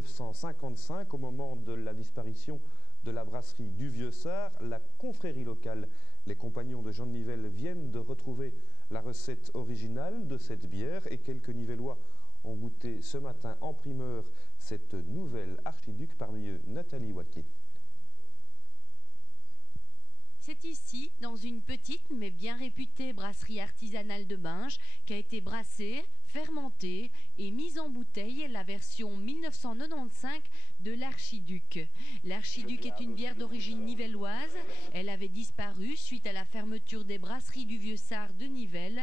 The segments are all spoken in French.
1955, au moment de la disparition de la brasserie du Vieux-Sart, la confrérie locale, les compagnons de Jean de Nivelle, viennent de retrouver la recette originale de cette bière et quelques Nivellois ont goûté ce matin en primeur cette nouvelle archiduc, parmi eux Nathalie Waquet. C'est ici, dans une petite mais bien réputée brasserie artisanale de Binge, qu'a été brassée, fermentée et mise en bouteille la version 1995 de l'Archiduc. L'Archiduc est une bière d'origine nivelloise. Elle avait disparu suite à la fermeture des brasseries du Vieux-Sart de Nivelles.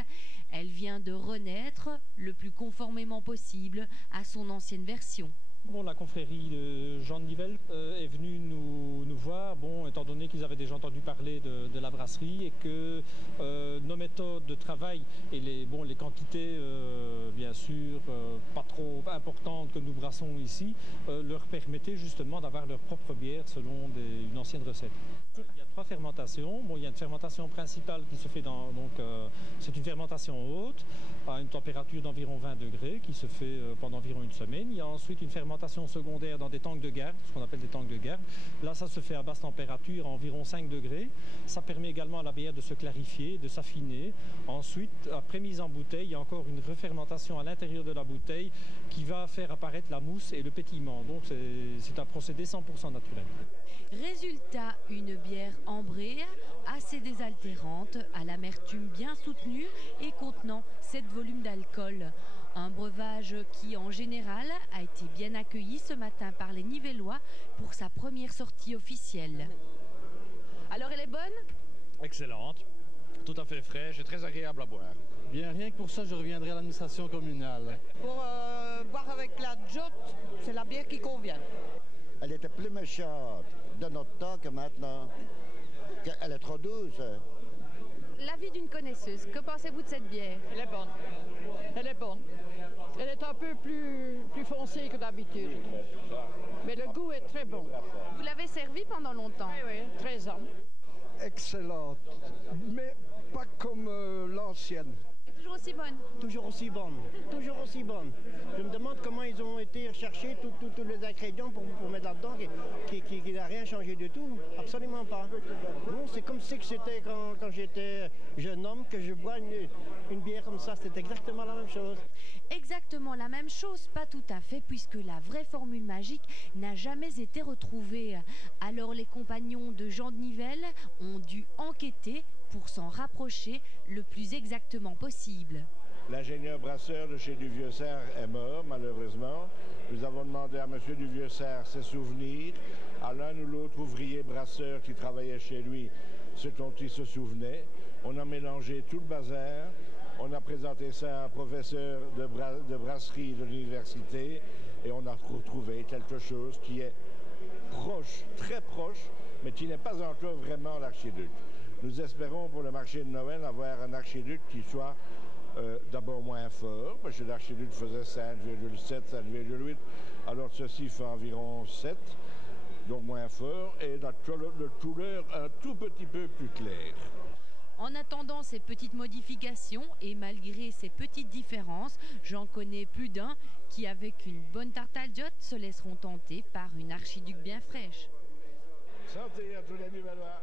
Elle vient de renaître le plus conformément possible à son ancienne version. Bon, la confrérie de Jean de Nivelle est venue nous voir, étant donné qu'ils avaient déjà entendu parler de la brasserie et que nos méthodes de travail et les quantités, bien sûr, pas trop importantes que nous brassons ici, leur permettaient justement d'avoir leur propre bière selon une ancienne recette. Il y a 3 fermentations. Il y a une fermentation principale qui se fait c'est une fermentation haute, à une température d'environ 20 degrés, qui se fait pendant environ une semaine. Il y a ensuite une fermentation secondaire dans des tanks de garde, ce qu'on appelle des tanks de garde. Là, ça se fait à basse température, à environ 5 degrés. Ça permet également à la bière de se clarifier, de s'affiner. Ensuite, après mise en bouteille, il y a encore une refermentation à l'intérieur de la bouteille qui va faire apparaître la mousse et le pétillement. Donc, c'est un procédé 100% naturel. Résultat, une bière ambrée, assez désaltérante, à l'amertume bien soutenue et contenant 7 volumes d'alcool. Un breuvage qui, en général, a été bien accueilli ce matin par les Nivellois pour sa première sortie officielle. Alors, elle est bonne? Excellente, tout à fait fraîche et très agréable à boire. Bien, rien que pour ça, je reviendrai à l'administration communale. Pour boire avec la jotte, c'est la bière qui convient. Elle était plus méchante de notre temps que maintenant. Elle est trop douce. L'avis d'une connaisseuse, que pensez-vous de cette bière? Elle est bonne. Elle est bonne. Elle est un peu plus foncée que d'habitude, je trouve. Mais le goût est très bon. Vous l'avez servi pendant longtemps? Oui, 13 ans. Excellente, mais pas comme l'ancienne. Toujours aussi bonne? Toujours aussi bonne, toujours aussi bonne. Je me demande comment ils ont été rechercher tous les ingrédients pour mettre là-dedans, qui n'a rien changé du tout, absolument pas. Non, c'est comme si c'était quand j'étais jeune homme, que je bois une bière comme ça, c'est exactement la même chose. Exactement la même chose, pas tout à fait, puisque la vraie formule magique n'a jamais été retrouvée. Alors les compagnons de Jean de Nivelle ont dû enquêter pour s'en rapprocher le plus exactement possible. L'ingénieur brasseur de chez du Vieux-Sart est mort, malheureusement. Nous avons demandé à monsieur du Vieux-Sart ses souvenirs, à l'un ou l'autre ouvrier brasseur qui travaillait chez lui, ce dont il se souvenait. On a mélangé tout le bazar, on a présenté ça à un professeur de brasserie de l'université et on a retrouvé quelque chose qui est proche, très proche, mais qui n'est pas encore vraiment l'archiduc. Nous espérons pour le marché de Noël avoir un archiduc qui soit d'abord moins fort, parce que l'archiduc faisait 5,7, 5,8, alors ceci fait environ 7, donc moins fort, et la couleur un tout petit peu plus claire. En attendant ces petites modifications et malgré ces petites différences, j'en connais plus d'un qui, avec une bonne tarte à l'idiote, se laisseront tenter par une archiduc bien fraîche. Santé à tous les Nivellois.